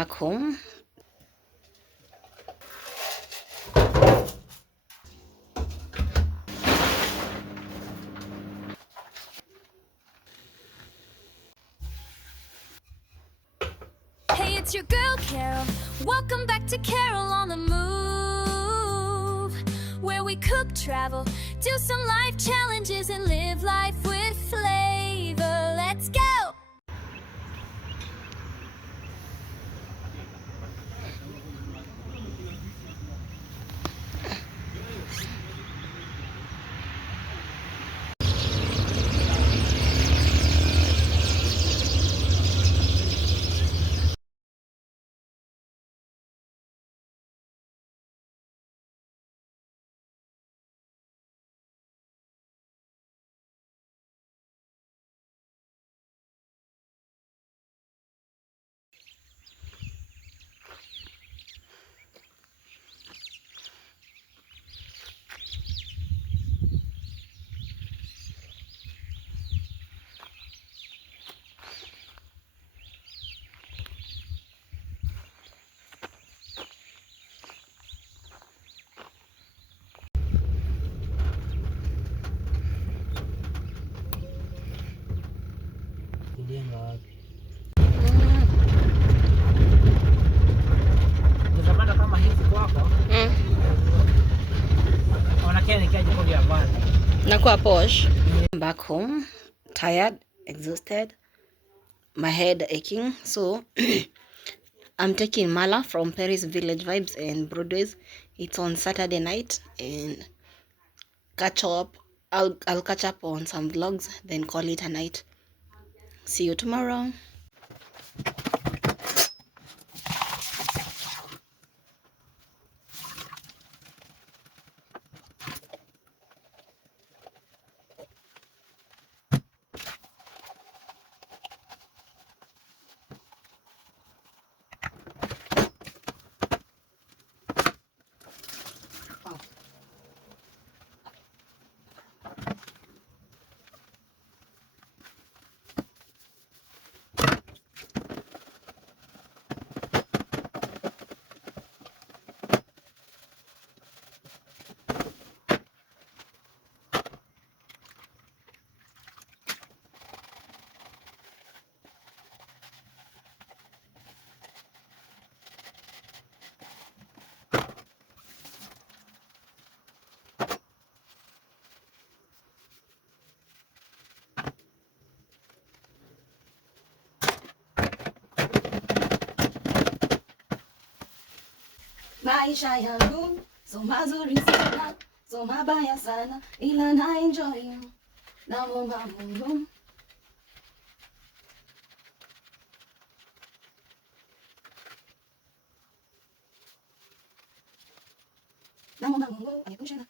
back home. Hey, it's your girl Carol. Welcome back to Carol on the Move, where we cook, travel, do some life challenges, and live life with flavor. Let's go! Nakuwa posh. Back home, tired, exhausted, my head aching. So I'm taking Mala from Paris Village Vibes and Broadways. It's on Saturday night, and catch up. I'll catch up on some vlogs, then call it a night. See you tomorrow. Maisha yangu so mazuri sana, so mabaya sana, ila na enjoy. Naomba Mungu aniepushe na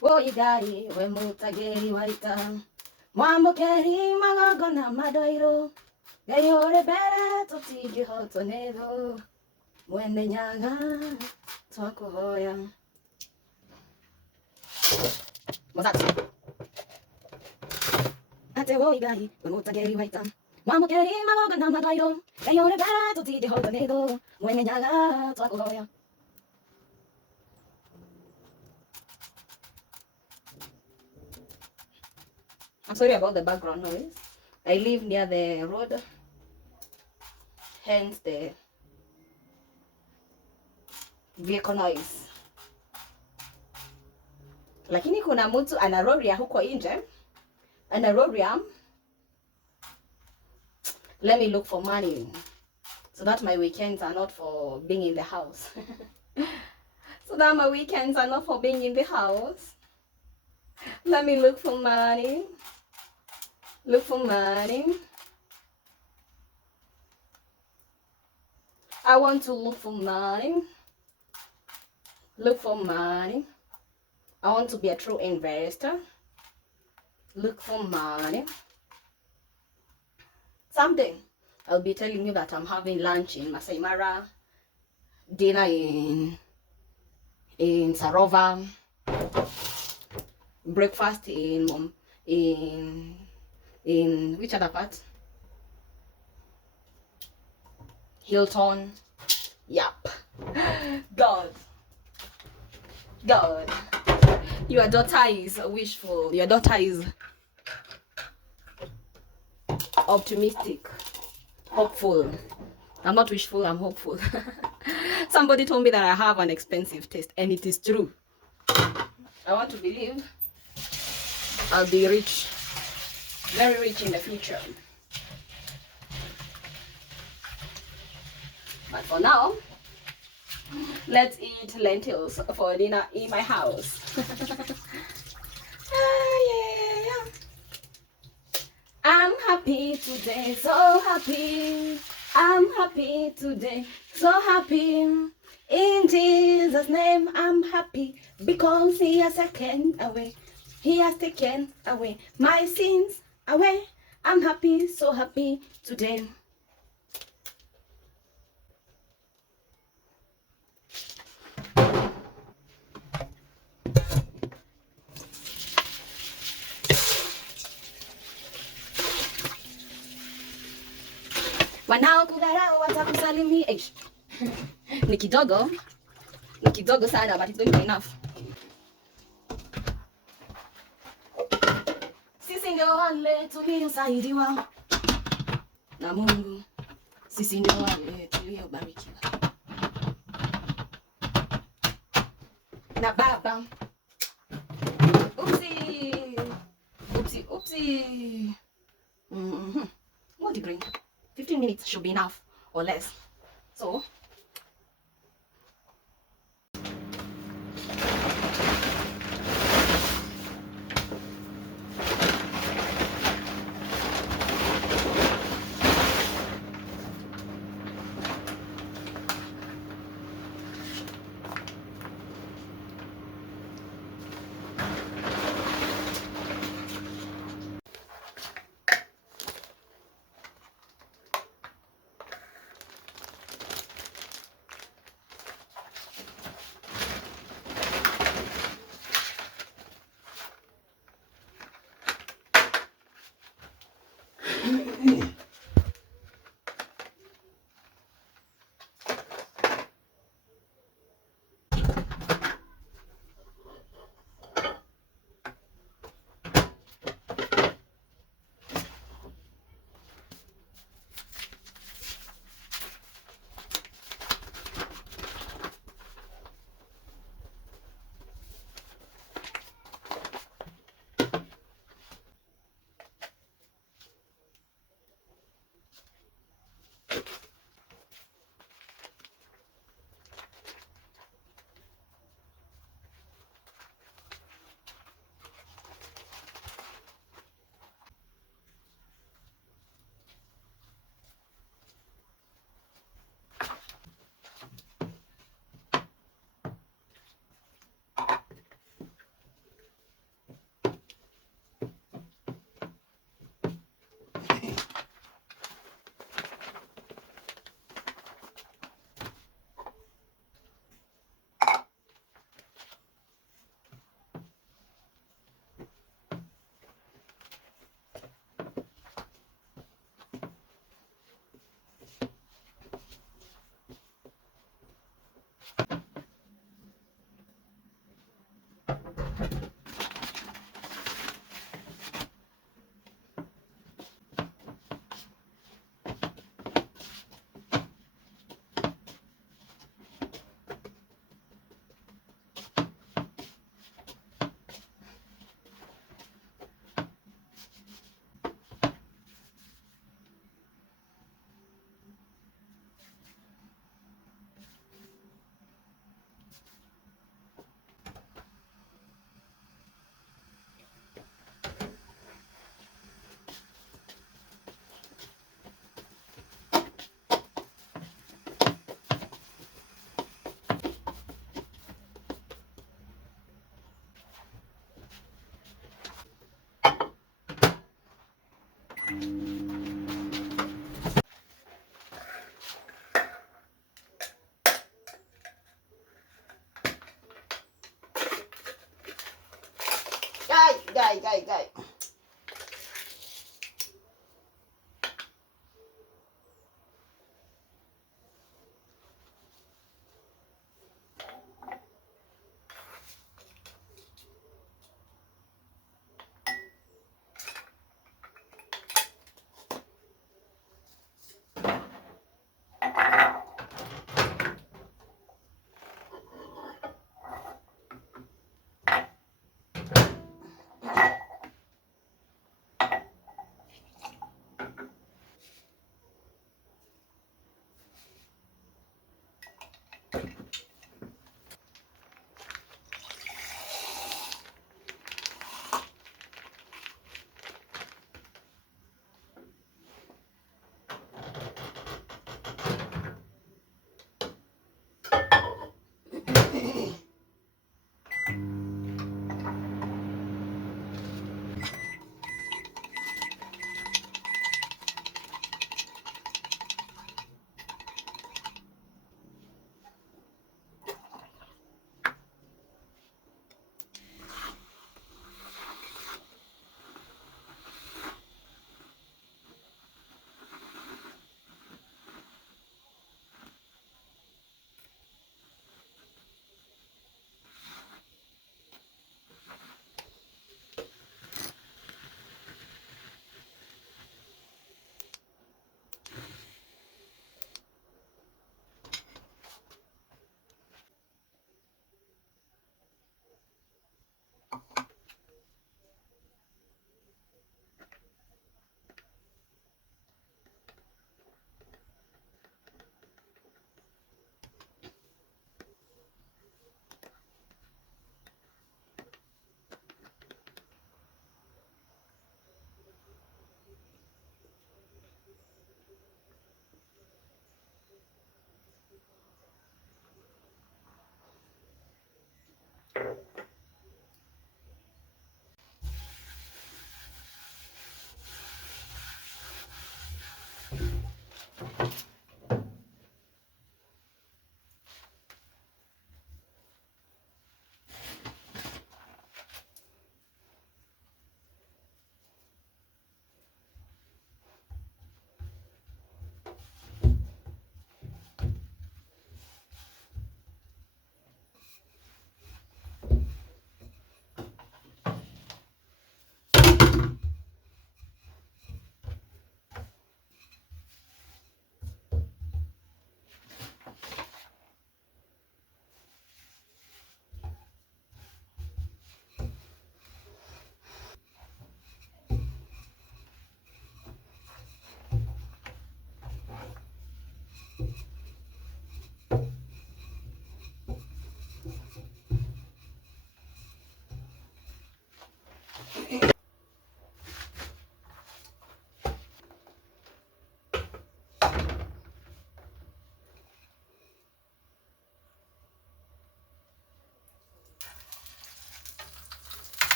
Woigari we mutageri waita. Mwamukeri magogo na madoiro. Gayore bere totigi hotonedo. Mwene nyaga twakuhoya. What's that? Ate woigari we mutageri waita. Mwamukeri magogo na madoiro. Gayore bere totigi hotonedo. Mwene nyaga twakuhoya. I'm sorry about the background noise. I live near the road, hence the vehicle noise. Lakini kuna mtu anaroria huko nje, anaroria. Let me look for money so that my weekends are not for being in the house. So that my weekends are not for being in the house. Let me look for money. Look for money. I want to look for money. Look for money. I want to be a true investor. Look for money. Someday I'll be telling you that I'm having lunch in Masai Mara, dinner in Sarova, breakfast in which other part? Hilton. Yup. God. Your daughter is wishful. Your daughter is optimistic. Hopeful. I'm not wishful, I'm hopeful. Somebody told me that I have an expensive taste, and it is true. I want to believe I'll be rich. Very rich in the future. But for now, let's eat lentils for dinner in my house. Yeah. I'm happy today, so happy. I'm happy today, so happy. In Jesus' name, I'm happy because He has taken away. He has taken away my sins away. I'm happy, so happy today. Wanaokudharau watakusalimia. Ni kidogo sana, but it's going to be enough. Sisi ndio wale tuliosaidiwa na Mungu. Sisi ndio wale tuliobarikiwa na Baba. Oopsie. What do you bring? 15 minutes should be enough or less. So guy.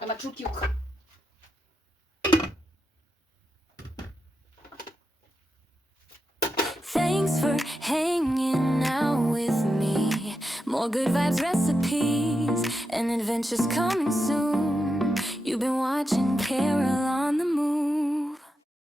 I'm a true cuke. Thanks for hanging out with me. More good vibes recipes and adventures coming soon.